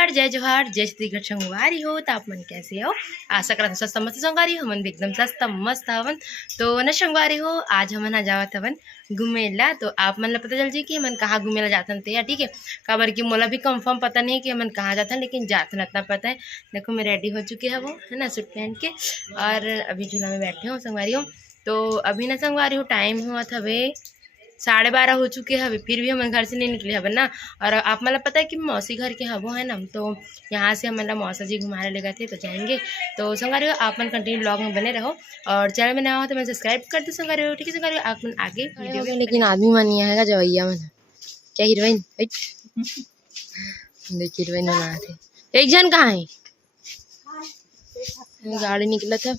नमस्कार, जय जोहार, जय छत्तीसगढ़ संगवारी हो। तो आप मन कैसे हो? आशा करत सस्ता मस्त संगवारी हो, हमन भी एकदम सस्ता मस्त हवन। तो न संगवारी हो, आज हमन आ जावत हवन घूमेला। तो आप मन ला पता चल जी कि हमन कहाँ घूमेला जाथन ते, ठीक है। काबर कि मोला भी कंफर्म पता नहीं है कि हमन कहाँ जाथन, लेकिन जाथन इतना पता है। देखो मैं रेडी हो चुकी है वो, है ना, सूट पहन के, और अभी झूला में बैठे हो संगवारी हो। तो अभी ना संगवारी हो, टाइम हुआ था वे 12:30 हो चुके हैं, फिर भी हम घर से नहीं निकले हवन ना। और आप मतलब पता है कि मौसी घर के हबो है ना, तो यहाँ से हम मौसा जी घुमाने ले गए थे, तो जाएंगे। तो संगारी हो, आप मन कंटिन्यू ब्लॉग में बने रहो, और चैनल में नया हो तो मैं सब्सक्राइब कर दो संगारी हो, ठीक है संगारी हो। आप मन आगे वीडियो में, लेकिन आदमी मन नहीं आएगा जवैया मन, क्या हीरोइन देखिए हीरोइन बना थे। एक जन कहाँ है? गाड़ी निकला था,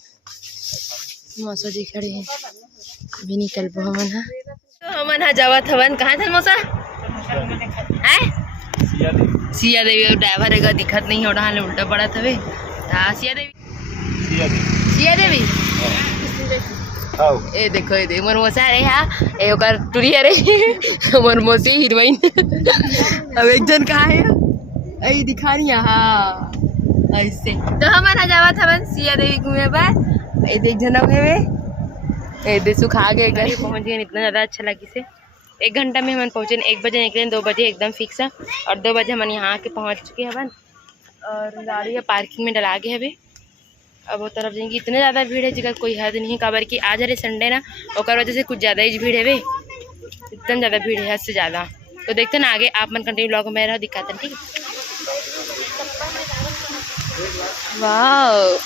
मौसा जी खड़े हैं, अभी निकल पो हमन है। तो हमन हा जावत हवन, कहाँ थे मौसा? हैं? सिया देवी ड्राइवर है, दिखत नहीं है, ले उल्टा पड़ा था वे। सिया देवी ए देखो, ये देख मोर मौसा रे, हा ए ओकर टुरी रे मोर मौसी हीरोइन। अब एक जन कहाँ है? आई दिखा रही हां ऐसे। तो हमन हा जावत हवन सिया देवी घूमे बार। ए देख जन है वे, ए दे सुखा गए, घर पहुंच गए, इतना ज़्यादा अच्छा लगी से। 1 घंटा में हम पहुँचे, 1 बजे निकले, 2 बजे एकदम फिक्स है, और 2 बजे हम यहाँ आके पहुँच चुके हैं। और गाड़ी है पार्किंग में डला गए अभी, अब वो तरफ जाएंगे। इतने ज़्यादा भीड़ है जगह कोई हद नहीं, काबर कि आज हरे संडे ना, और वजह से कुछ ज़्यादा ही भीड़ है वे, इतना ज़्यादा भीड़ है, हद से ज़्यादा। तो देखते ना आगे, आप मन कंटिन्यू ब्लॉग में रहो, दिखाते हैं, ठीक है। वाह,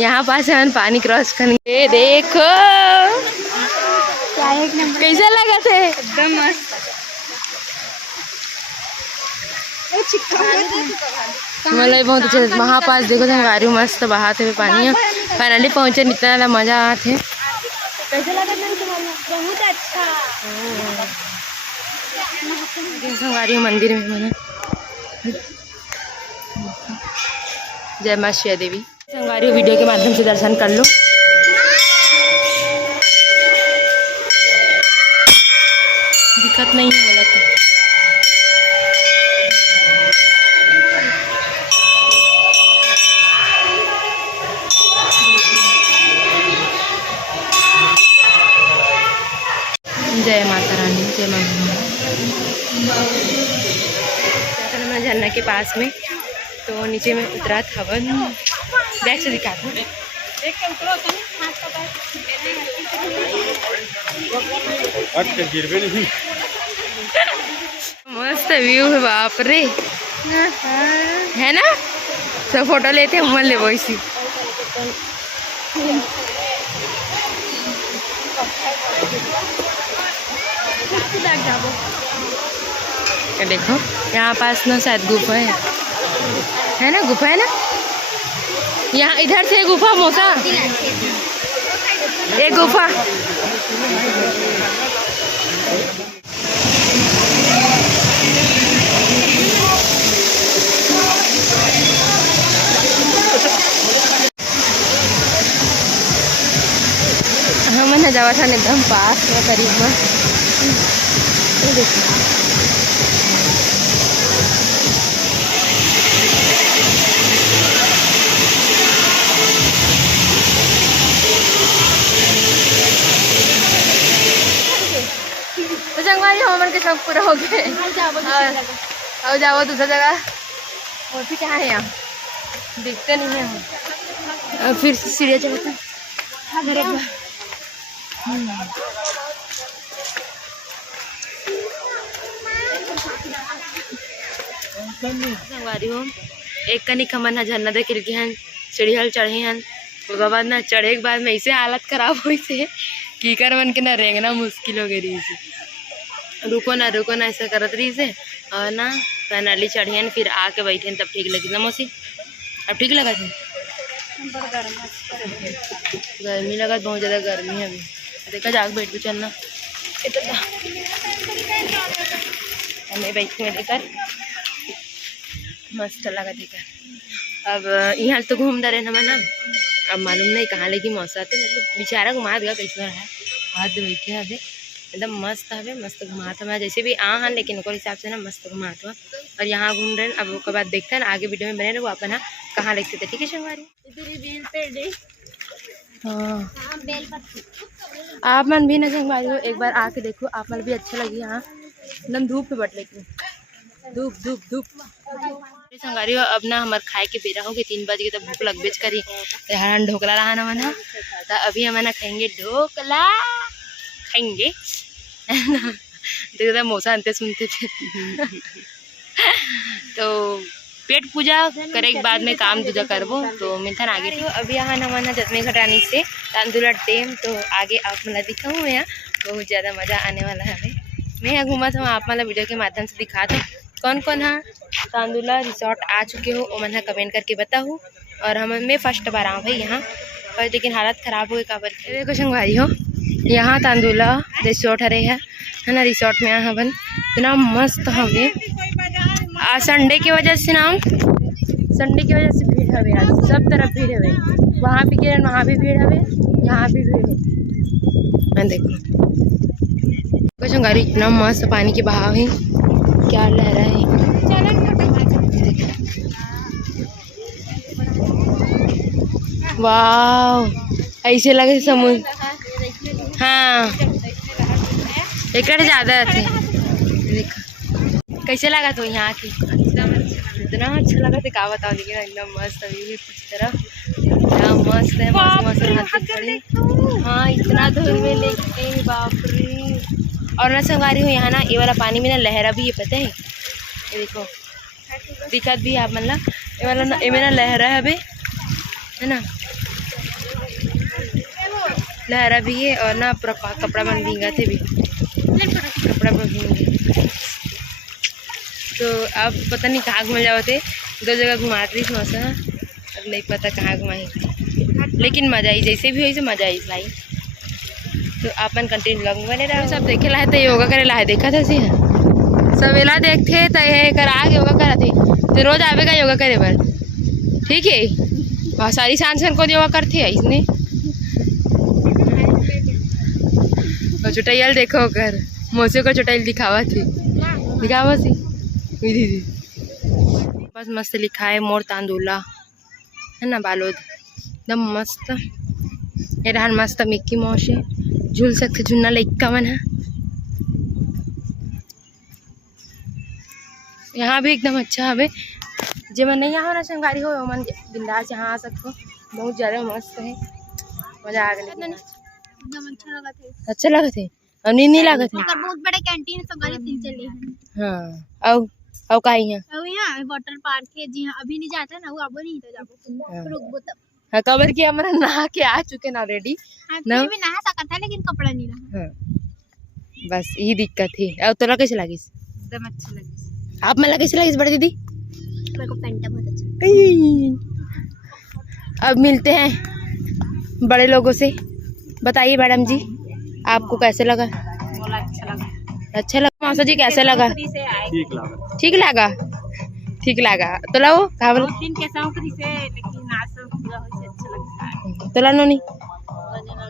यहाँ पास हम पानी क्रॉस करेंगे, देखो कैसा लगा थे, एकदम मस्त। मतलब बहुत अच्छा, वहाँ पास देखो गाड़ी मस्त बहाते हुए पानी है। फाइनली पहुँचे, इतना ज़्यादा मजा आते। कैसा लगा? बहुत अच्छा। संगवारी मंदिर में मैंने जय माँ श्री देवी। संगवारी वीडियो के माध्यम से दर्शन कर लो, दिक्कत नहीं है बोला तो। जय माता रानी, जय माँ। मैं झरना के पास में, तो नीचे में उतरा था हवन, बैक से दिखाता हूँ। मस्त व्यू है, बाप रे, है ना। सब फोटो लेते हैं, मन ले वो इसी। देखो यहाँ पास ना शायद गुफा है ना, गुफा है ना, यहाँ इधर से गुफा मौसा, एक गुफा। हमन जावा था एकदम पास में, करीब में। तो संगवारी हमन के सब पूरा हो गए, और जाओ दूसरा जगह। और फिर क्या है, यहाँ दिखते नहीं है। फिर सीढ़िया चढ़ते हैं। संगवारी हो, एक कनिक हमन झरना देख के हैं, सीढ़ी हल चढ़े हैं। उसके बाद ना चढ़े के बाद में ऐसे हालत खराब हुई से की कर मन के ना रेंगना मुश्किल हो गई से, रुको ना ऐसा करत रही से। और ना फाइनली चढ़ियन, फिर आके बैठे तब ठीक लगी ना मौसी। अब ठीक लगा थे? गर्मी लगा, बहुत ज़्यादा गर्मी है अभी। देखा जाके बैठ भी चलना, हमें बैठ में लेकर मस्त लगा देखा। अब यहाँ तो घूम रहे ना ना, अब मालूम नहीं कहाँ लगी मौसा थे, मतलब बेचारा घुमा देगा कैसे है, हाथ बैठे हवे एकदम मस्त हवे, मस्त घुमाता मैं जैसे भी आ हाँ, लेकिन ओकर हिसाब से ना मस्त घुमाता। और यहाँ घूम रहे हैं। अब उसके बाद देखते हैं ना, आगे वीडियो में बने रहे वो अपन हाँ कहाँ लिखते थे। ठीक है संगवारी, हाँ आप मन भी ना संगवारी हो, एक बार आके देखो, आप मन भी अच्छा लगी। यहाँ एकदम धूप पे बट लेकिन धूप धूप धूप संगवारी हो। अब ना हमारे खाए के बेरा हो गए, 3 बज गए, तो भूख लग बेच करी यहाँ ढोकला रहा ना मना, तो अभी हम ना खाएंगे ढोकला खाएंगे देखो मौसा अंते सुनते थे तो पेट पूजा करे के बाद में काम दूजा करबो तो मिलता आगे। तो अभी यहाँ नमन जतने घटानी से तांदुला डेम, तो आगे आप मला दिखाऊँ यहाँ बहुत ज़्यादा मज़ा आने वाला है। मैं यहाँ घूमा था, आप मला वीडियो के माध्यम से दिखा था कौन कौन हाँ तांदुला रिसोर्ट आ चुके हो वो मन कमेंट करके बताऊँ। और मैं फर्स्ट बार आऊँ भाई यहाँ पर, लेकिन हालत ख़राब हो गई काबर देखो संगवारी हो। यहाँ तांदुला रिसोर्ट हरे है ना, रिसोर्ट में यहाँ बन इतना मस्त हवे। आज संडे की वजह से ना, संडे की वजह से भीड़ हवे, आज सब तरफ भीड़ हवे, वहाँ भी गिरन वहाँ भी भीड़ हवे, यहाँ भी भीड़ है। देखो संगवारी इतना मस्त पानी के बहाव है, क्या लहरा है। वाह ऐसे लगे समुद्र, हाँ एक ज़्यादा थे। कैसे लगा तो यहाँ आके? इतना अच्छा लगा था क्या बताओ, लेकिन एकदम मस्त अभी कुछ तरह क्या मस्त है, मस्त खड़ी। हाँ इतना दूर में लेके बाप रे। और ना संगवारी हो यहाँ ना ये वाला पानी में ना लहरा भी है, पता है ये देखो दिक्कत भी है आप मतलब ये वाला ना, ये में ना लहरा है अभी है ना, लहरा भी है। और ना पूरा कपड़ा मन भींगा थे भी, कपड़ा में भींगे। तो अब पता नहीं कहाँ घूम जाओ थे, 2 जगह घुमा रही थी मौसा, अब नहीं पता कहाँ घुमाई, लेकिन मज़ा आई, जैसे भी हुई से मज़ा आई लाई। तो अपन कंटिन्यू ब्लॉग बने रहा। सब देखे ला है तो योगा करे ला है, देखा था सी सवेला देखते तो ये कर आगे योगा करा थे, तो रोज आवेगा योगा करे बार, ठीक है। बहुत सारी सांसन को योगा करते है इसने चुटाइल देखो कर मौसी को चुटाइल दिखावा थी, दिखावा थी दीदी। बस मस्त लिखा है मोर तांदुला है ना, बालोद एकदम मस्त। ये रहन मस्त मिक्की मौस है, झूल सकते झूलना लइका मन है। यहाँ भी एकदम अच्छा है, जो मन नहीं यहाँ ना संगवारी हो मन बिंदास यहाँ आ सकते, बहुत ज़्यादा मस्त है, मजा आ गया। एकदम अच्छा लगा थे और नहीं लगा थे। बहुत बड़े कैंटीन संगवारी 3 चले हैं। हाँ औ काई है अब यहाँ वाटर पार्क है जी, हाँ अभी नहीं जाता ना, वो अब नहीं तो जाबो रुकबो तब। हाँ कबर की हमारा नहा के आ चुके ना ऑलरेडी ना, भी नहा सकता था लेकिन कपड़ा नहीं रहा। हाँ बस यही दिक्कत थी। और तोला कैसे लगी? एकदम अच्छा लगी। आप मला कैसे लगी बड़ी दीदी? मेरे को पेंटा बहुत अच्छा। अब मिलते हैं बड़े लोगों से, बताइए मैडम जी आपको कैसे लगा? अच्छा लगा। अच्छा लगा मौसा जी, कैसे लगा? ठीक लगा। ठीक लगा, ठीक लगा। तो लाओ कहा बोल दिन के सौकरी से, लेकिन आज से पूरा हो से अच्छा लगता है। तो लानो नहीं लगा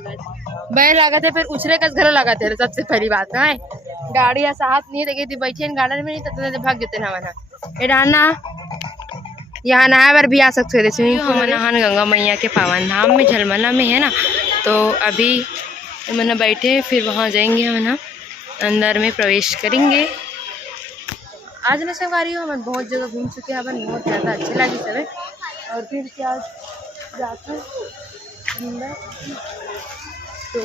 मैं लगा थे, फिर उछले कस घर लगा थे। सबसे पहली बात है गाड़ी ऐसा हाथ नहीं देगी थी, बैठे गार्डन में नहीं तो भाग देते ना वरना ये रहना। यहाँ नहाए बार भी आ सकते थे स्विमिंग पूल में नहान गंगा मैया के पावन धाम में झलमला में है ना। तो अभी मैंने बैठे, फिर वहाँ जाएंगे हम ना अंदर में प्रवेश करेंगे। आज ना संगवारी हो हम बहुत जगह घूम चुके हैं, अपन बहुत ज़्यादा अच्छे लगे सब, और फिर क्या जाते हैं तो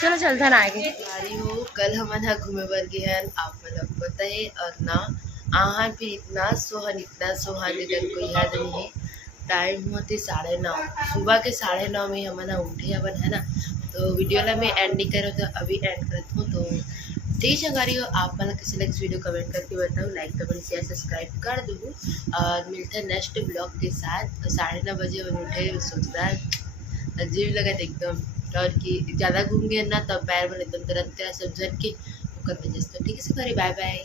चलो चलता ना आगे। हो कल हम घूमे बर गए हैं, आप मतलब पता है। और ना आहान फिर इतना सोहन इधर कोई याद नहीं है। टाइम होते 9:30 सुबह के 9:30 में हम उठे अपन है ना। तो वीडियो ला मैं एंड नहीं करो तो अभी एंड करता हूँ। तो ठीक संगवारी हो, आप मतलब किसी लाइक वीडियो कमेंट करके बताओ, लाइक कमेंट शेयर सब्सक्राइब कर दूँ। और मिलते हैं नेक्स्ट ब्लॉग के साथ। 9:30 बजे हम उठे, सोचता अजीब लगा था एकदम, और कि ज़्यादा घूम गए ना तब पैर में एकदम तुरंत सब जन के कर वजह से। ठीक है संगवारी, बाय बाय।